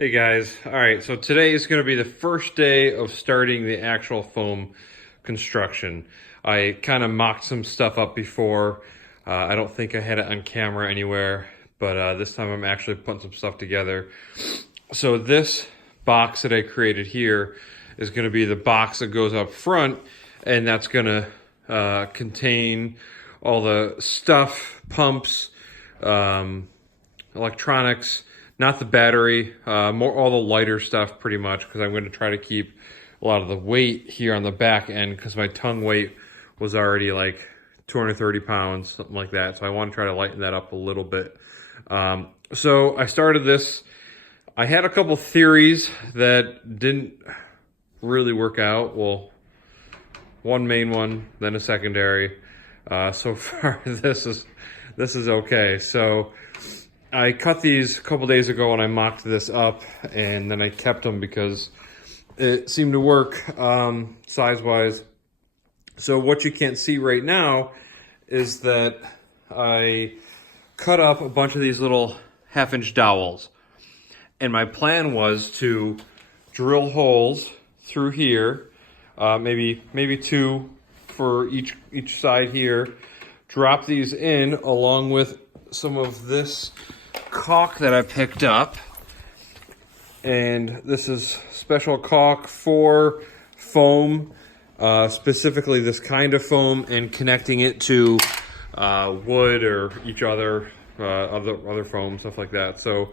Hey guys, all right, so today is going to be the first day of starting the actual foam construction. I kind of mocked some stuff up before. I don't think I had it on camera anywhere, but this time I'm actually putting some stuff together. So this box that I created here is going to be the box that goes up front, and that's going to contain all the stuff, pumps, electronics, not the battery, more all the lighter stuff pretty much, because I'm going to try to keep a lot of the weight here on the back end because my tongue weight was already like 230 pounds, something like that. So I want to try to lighten that up a little bit. So I started this. I had a couple theories that didn't really work out. Well, one main one, then a secondary. So far, this is okay. So I cut these a couple days ago and I mocked this up, and then I kept them because it seemed to work size-wise. So what you can't see right now is that I cut up a bunch of these little half-inch dowels. And my plan was to drill holes through here, maybe two for each side here, drop these in along with some of this caulk that I picked up, and this is special caulk for foam, specifically this kind of foam, and connecting it to wood or each other foam, stuff like that. So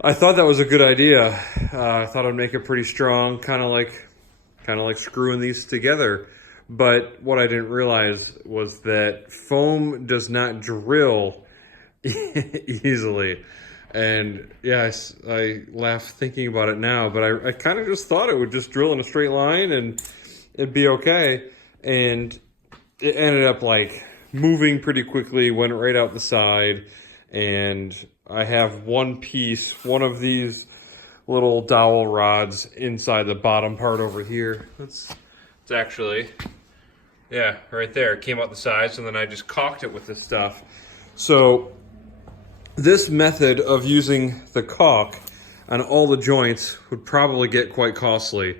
I thought that was a good idea. I thought I'd make it pretty strong, kind of like screwing these together. But what I didn't realize was that foam does not drill easily. And yes, I laugh thinking about it now, but I kind of just thought it would just drill in a straight line and it'd be okay. And it ended up like moving pretty quickly, went right out the side. And I have one of these little dowel rods inside the bottom part over here. It's actually, yeah, right there. It came out the sides, and then I just caulked it with this stuff. So this method of using the caulk on all the joints would probably get quite costly.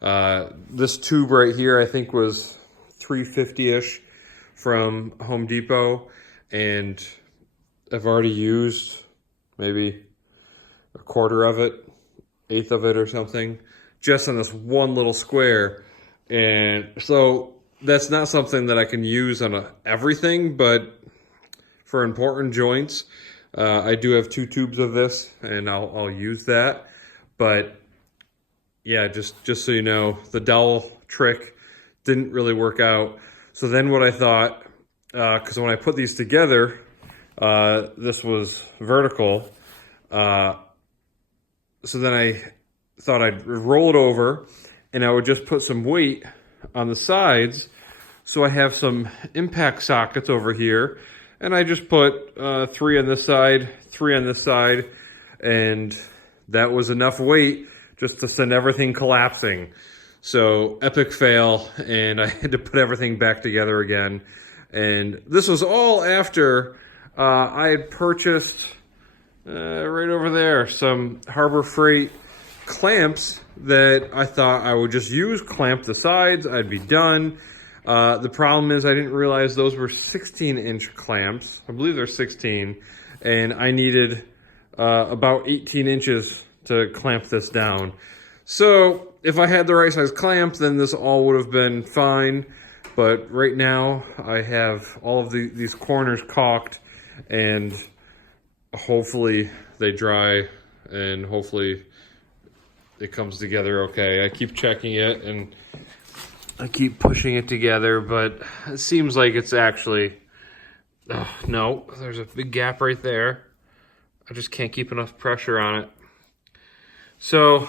This tube right here I think was $350-ish from Home Depot, and I've already used maybe a quarter of it, eighth of it or something, just on this one little square. And so that's not something that I can use on everything, but for important joints, I do have two tubes of this, and I'll use that. But yeah, just so you know, the dowel trick didn't really work out. So then what I thought, because when I put these together, this was vertical. So then I thought I'd roll it over, and I would just put some weight on the sides. So I have some impact sockets over here. And I just put 3 on this side, 3 on this side, and that was enough weight just to send everything collapsing. So epic fail, and I had to put everything back together again. And this was all after I had purchased, right over there, some Harbor Freight clamps that I thought I would just use, clamp the sides, I'd be done. The problem is I didn't realize those were 16-inch clamps. I believe they're 16, and I needed about 18 inches to clamp this down. So if I had the right size clamps, then this all would have been fine. But right now I have all of these corners caulked, and hopefully they dry, and hopefully it comes together okay. I keep checking it, and I keep pushing it together, but it seems like it's actually, oh, no, there's a big gap right there. I just can't keep enough pressure on it. So,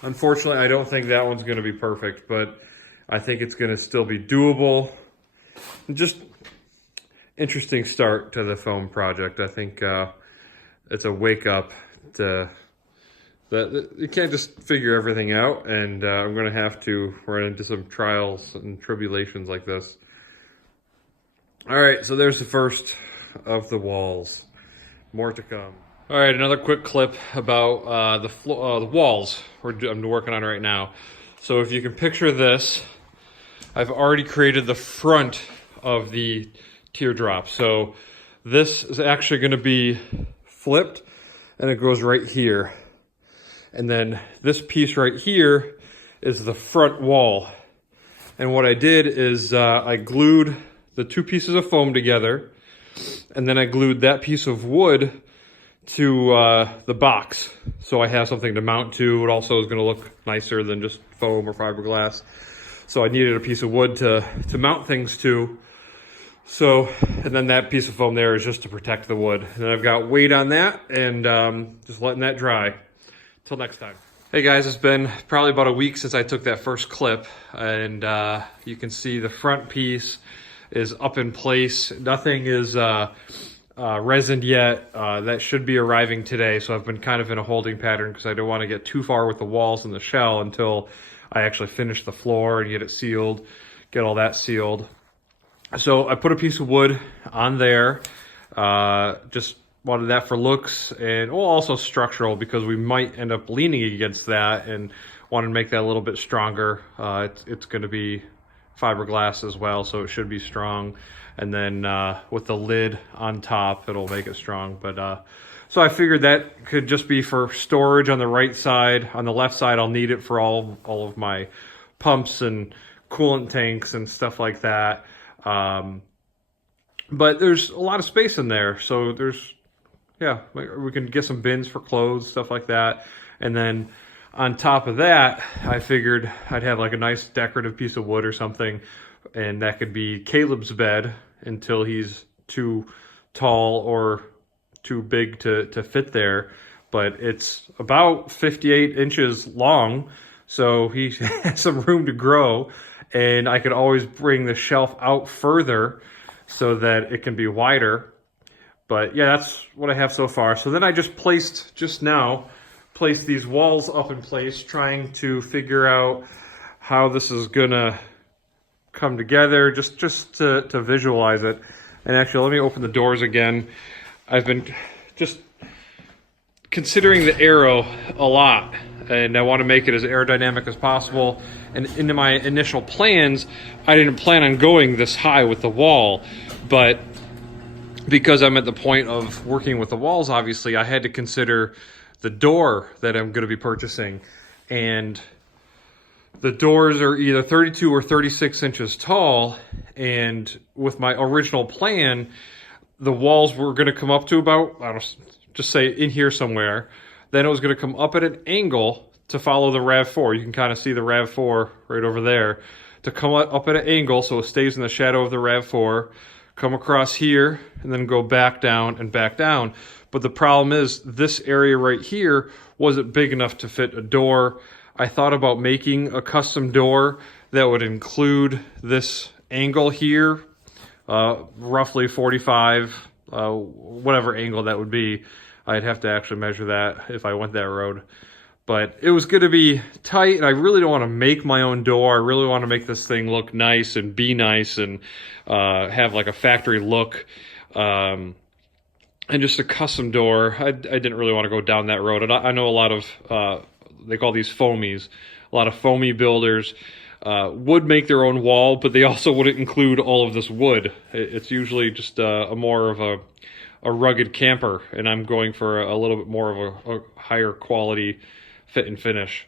unfortunately, I don't think that one's going to be perfect, but I think it's going to still be doable. Just interesting start to the foam project. I think it's a wake up to that you can't just figure everything out, and I'm going to have to run into some trials and tribulations like this. All right, so there's the first of the walls. More to come. All right, another quick clip about the walls I'm working on right now. So if you can picture this, I've already created the front of the teardrop. So this is actually going to be flipped, and it goes right here. And then this piece right here is the front wall. And what I did is I glued the two pieces of foam together, and then I glued that piece of wood to the box, so I have something to mount to. It also is going to look nicer than just foam or fiberglass. So I needed a piece of wood to mount things to. So, and then that piece of foam there is just to protect the wood. And then I've got weight on that, and just letting that dry. Till next time. Hey guys, it's been probably about a week since I took that first clip, and you can see the front piece is up in place. Nothing is resined yet. That should be arriving today, so I've been kind of in a holding pattern because I don't want to get too far with the walls and the shell until I actually finish the floor and get it sealed, get all that sealed. So I put a piece of wood on there, just wanted that for looks, and also structural because we might end up leaning against that, and wanted to make that a little bit stronger. It's going to be fiberglass as well, so it should be strong. And then with the lid on top, it'll make it strong. But so I figured that could just be for storage on the right side. On the left side, I'll need it for all of my pumps and coolant tanks and stuff like that. But there's a lot of space in there, so there's, yeah, we can get some bins for clothes, stuff like that. And then on top of that, I figured I'd have like a nice decorative piece of wood or something, and that could be Caleb's bed until he's too tall or too big to fit there. But it's about 58 inches long, so he has some room to grow, and I could always bring the shelf out further so that it can be wider. But yeah, that's what I have so far. So then I just placed these walls up in place, trying to figure out how this is gonna come together, just to visualize it. And actually, let me open the doors again. I've been just considering the arrow a lot, and I want to make it as aerodynamic as possible. And into my initial plans, I didn't plan on going this high with the wall, but because I'm at the point of working with the walls, obviously, I had to consider the door that I'm going to be purchasing. And the doors are either 32 or 36 inches tall, and with my original plan, the walls were going to come up to about, I don't know, just say in here somewhere. Then it was going to come up at an angle to follow the RAV4. You can kind of see the RAV4 right over there. To come up at an angle so it stays in the shadow of the RAV4, come across here, and then go back down and back down. But the problem is this area right here wasn't big enough to fit a door. I thought about making a custom door that would include this angle here, roughly 45, whatever angle that would be. I'd have to actually measure that if I went that road. But it was going to be tight, and I really don't want to make my own door. I really want to make this thing look nice and be nice and have like a factory look. And just a custom door, I didn't really want to go down that road. And I know a lot of, they call these foamies, a lot of foamy builders would make their own wall, but they also wouldn't include all of this wood. It's usually just a more of a rugged camper, and I'm going for a little bit more of a higher quality fit and finish.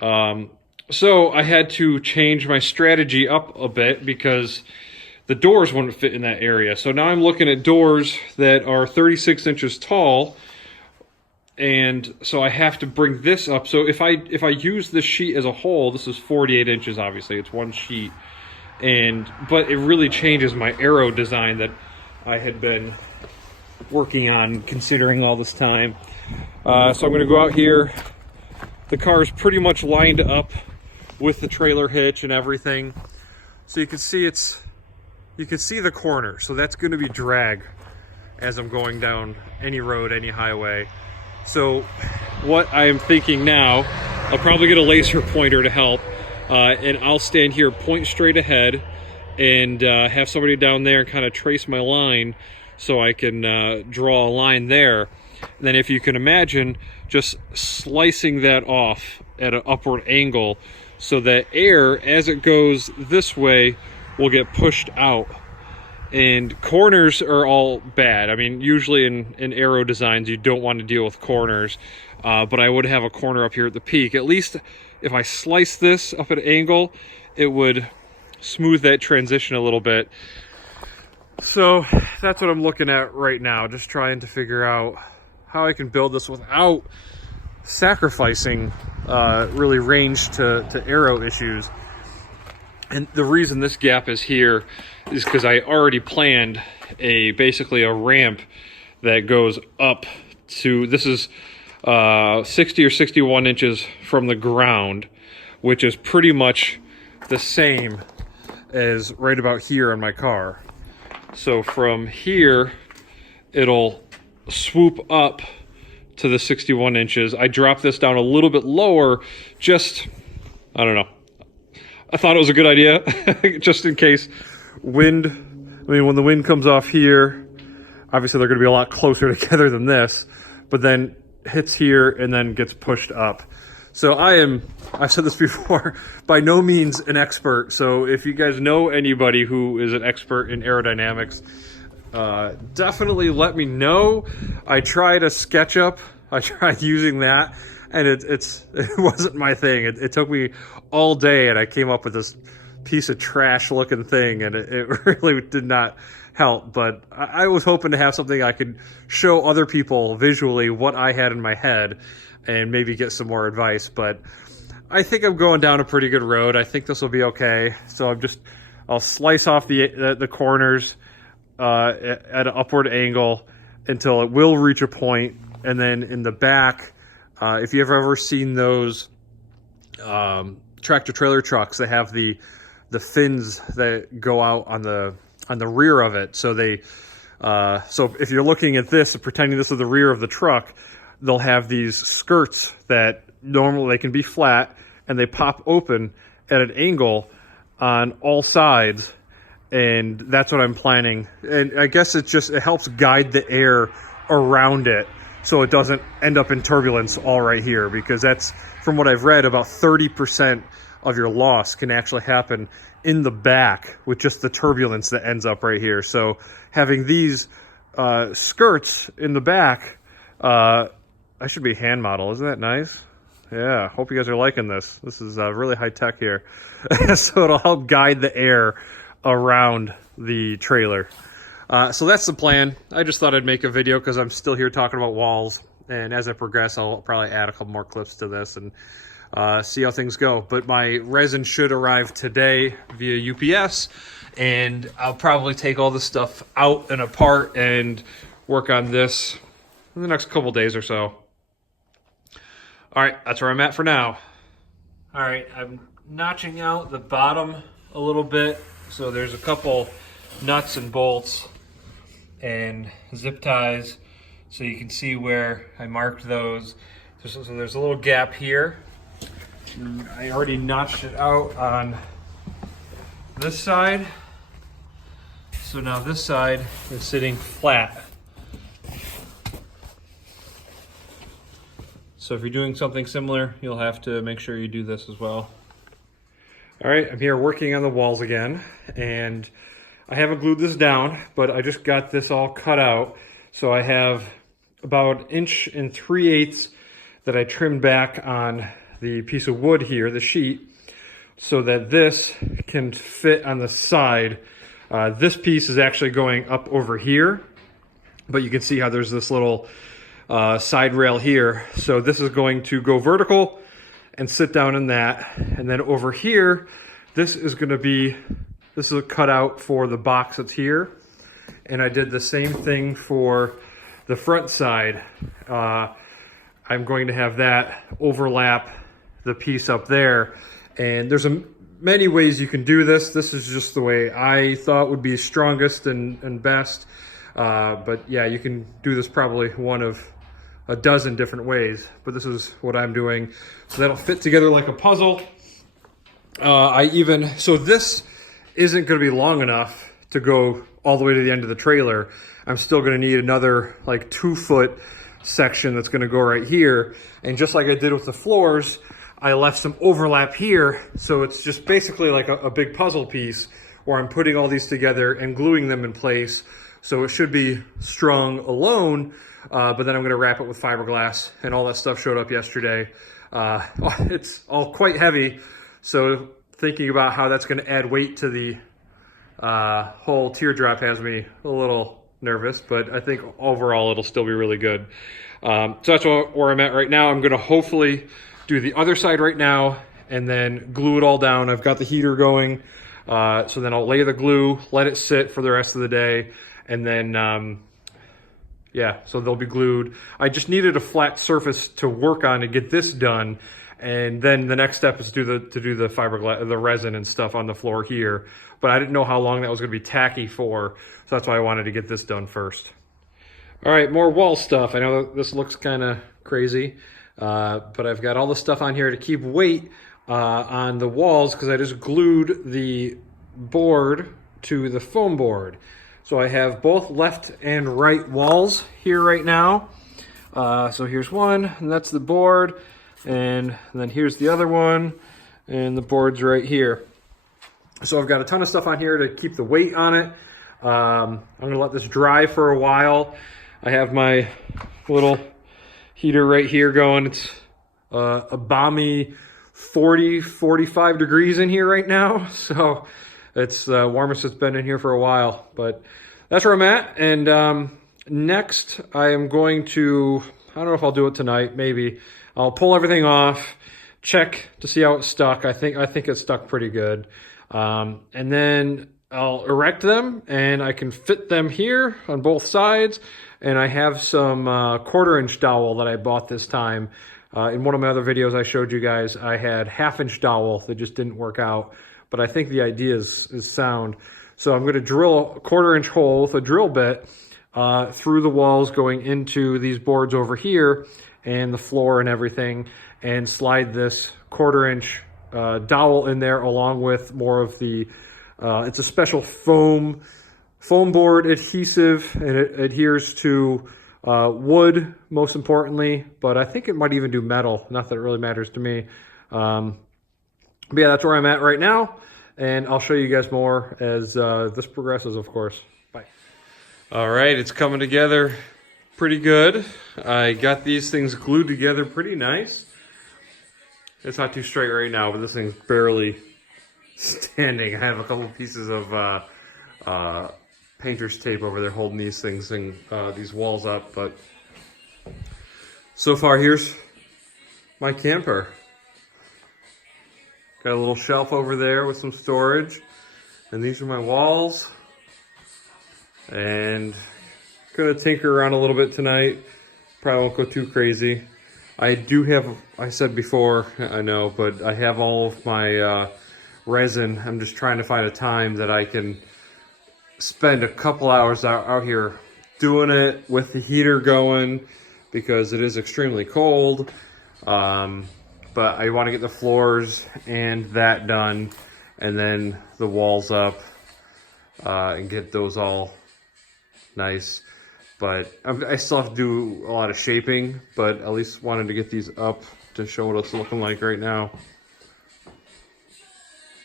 So I had to change my strategy up a bit because the doors wouldn't fit in that area. So now I'm looking at doors that are 36 inches tall, and so I have to bring this up. So if I use this sheet as a whole, this is 48 inches, obviously, it's one sheet, but it really changes my arrow design that I had been working on, considering all this time. So I'm going to go out here. The car is pretty much lined up with the trailer hitch and everything, so you can see the corner. So that's going to be drag as I'm going down any road, any highway. So what I am thinking now, I'll probably get a laser pointer to help, and I'll stand here, point straight ahead, and have somebody down there kind of trace my line so I can draw a line there. And then if you can imagine just slicing that off at an upward angle so that air, as it goes this way, will get pushed out. And corners are all bad. I mean, usually in aero designs, you don't want to deal with corners, but I would have a corner up here at the peak. At least if I slice this up at an angle, it would smooth that transition a little bit. So that's what I'm looking at right now, just trying to figure out how I can build this without sacrificing really range to aero issues. And the reason this gap is here is because I already planned basically a ramp that goes up to, this is 60 or 61 inches from the ground, which is pretty much the same as right about here on my car. So from here, it'll swoop up to the 61 inches. I drop this down a little bit lower, just, I don't know. I thought it was a good idea, just in case wind, I mean, when the wind comes off here, obviously they're gonna be a lot closer together than this, but then hits here and then gets pushed up. So I've said this before, by no means an expert. So if you guys know anybody who is an expert in aerodynamics, definitely let me know. I tried a SketchUp. I tried using that, and it wasn't my thing. It took me all day, and I came up with this piece of trash looking thing, and it really did not help. But I was hoping to have something I could show other people visually what I had in my head and maybe get some more advice. But I think I'm going down a pretty good road. I think this will be okay. So I'll slice off the corners at an upward angle until it will reach a point, and then in the back, if you've ever seen those tractor trailer trucks that have the fins that go out on the rear of it, so so if you're looking at this and pretending this is the rear of the truck, they'll have these skirts that normally they can be flat, and they pop open at an angle on all sides, and that's what I'm planning. And I guess it helps guide the air around it so it doesn't end up in turbulence all right here, because that's, from what I've read, about 30% of your loss can actually happen in the back with just the turbulence that ends up right here. So having these skirts in the back, I should be hand model. Isn't that nice? Yeah, hope you guys are liking this. This is really high tech here. So it'll help guide the air around the trailer. So that's the plan. I just thought I'd make a video because I'm still here talking about walls. And as I progress, I'll probably add a couple more clips to this and see how things go. But my resin should arrive today via UPS. And I'll probably take all this stuff out and apart and work on this in the next couple days or so. All right, that's where I'm at for now. All right, I'm notching out the bottom a little bit. So there's a couple nuts and bolts and zip ties. So you can see where I marked those. So there's a little gap here. And I already notched it out on this side. So now this side is sitting flat. So if you're doing something similar, you'll have to make sure you do this as well. All right, I'm here working on the walls again, and I haven't glued this down, but I just got this all cut out. So I have about 1 3/8 inches that I trimmed back on the piece of wood here, the sheet, so that this can fit on the side. This piece is actually going up over here, but you can see how there's this little side rail here. So this is going to go vertical and sit down in that. And then over here, this is a cutout for the box that's here. And I did the same thing for the front side. I'm going to have that overlap the piece up there. And there's many ways you can do this. This is just the way I thought would be strongest and best. But yeah, you can do this probably one of a dozen different ways, but this is what I'm doing. So that'll fit together like a puzzle. So this isn't gonna be long enough to go all the way to the end of the trailer. I'm still gonna need another like 2 foot section that's going to go right here. And just like I did with the floors, I left some overlap here. So it's just basically like a big puzzle piece where I'm putting all these together and gluing them in place. So it should be strong alone, but then I'm going to wrap it with fiberglass, and all that stuff showed up yesterday. It's all quite heavy, so thinking about how that's going to add weight to the whole teardrop has me a little nervous, but I think overall it'll still be really good. So that's where I'm at right now. I'm going to hopefully do the other side right now and then glue it all down. I've got the heater going, so then I'll lay the glue, let it sit for the rest of the day, and then yeah, so they'll be glued. I just needed a flat surface to work on to get this done, and then the next step is to do the fiberglass, the resin and stuff on the floor here. But I didn't know how long that was going to be tacky for, so that's why I wanted to get this done first. All right, more wall stuff. I know this looks kind of crazy, but I've got all the stuff on here to keep weight on the walls because I just glued the board to the foam board. So I have both left and right walls here right now. So here's one, and that's the board. And then here's the other one, and the board's right here. So I've got a ton of stuff on here to keep the weight on it. I'm gonna let this dry for a while. I have my little heater right here going. It's a balmy 40-45 degrees in here right now. So it's the warmest it's been in here for a while, but that's where I'm at. And next I am going to, I don't know if I'll do it tonight, maybe. I'll pull everything off, check to see how it's stuck. I think it's stuck pretty good. And then I'll erect them and I can fit them here on both sides. And I have some 1/4-inch dowel that I bought this time. In one of my other videos I showed you guys, I had 1/2-inch dowel that just didn't work out. But I think the idea is sound. So I'm going to drill a 1/4-inch hole with a drill bit through the walls going into these boards over here and the floor and everything, and slide this 1/4-inch dowel in there along with more of the, it's a special foam board adhesive, and it adheres to wood most importantly, but I think it might even do metal. Not that it really matters to me. But yeah, that's where I'm at right now, and I'll show you guys more as this progresses, of course. Bye. All right, it's coming together pretty good. I got these things glued together pretty nice. It's not too straight right now, but this thing's barely standing. I have a couple pieces of painter's tape over there holding these things and these walls up, but so far here's my camper. Got a little shelf over there with some storage, and these are my walls. And gonna tinker around a little bit tonight. Probably won't go too crazy. I do have, I said before, I know, but I have all of my resin. I'm just trying to find a time that I can spend a couple hours out here doing it with the heater going, because it is extremely cold. But I want to get the floors and that done, and then the walls up and get those all nice. But I still have to do a lot of shaping, but at least wanted to get these up to show what it's looking like right now.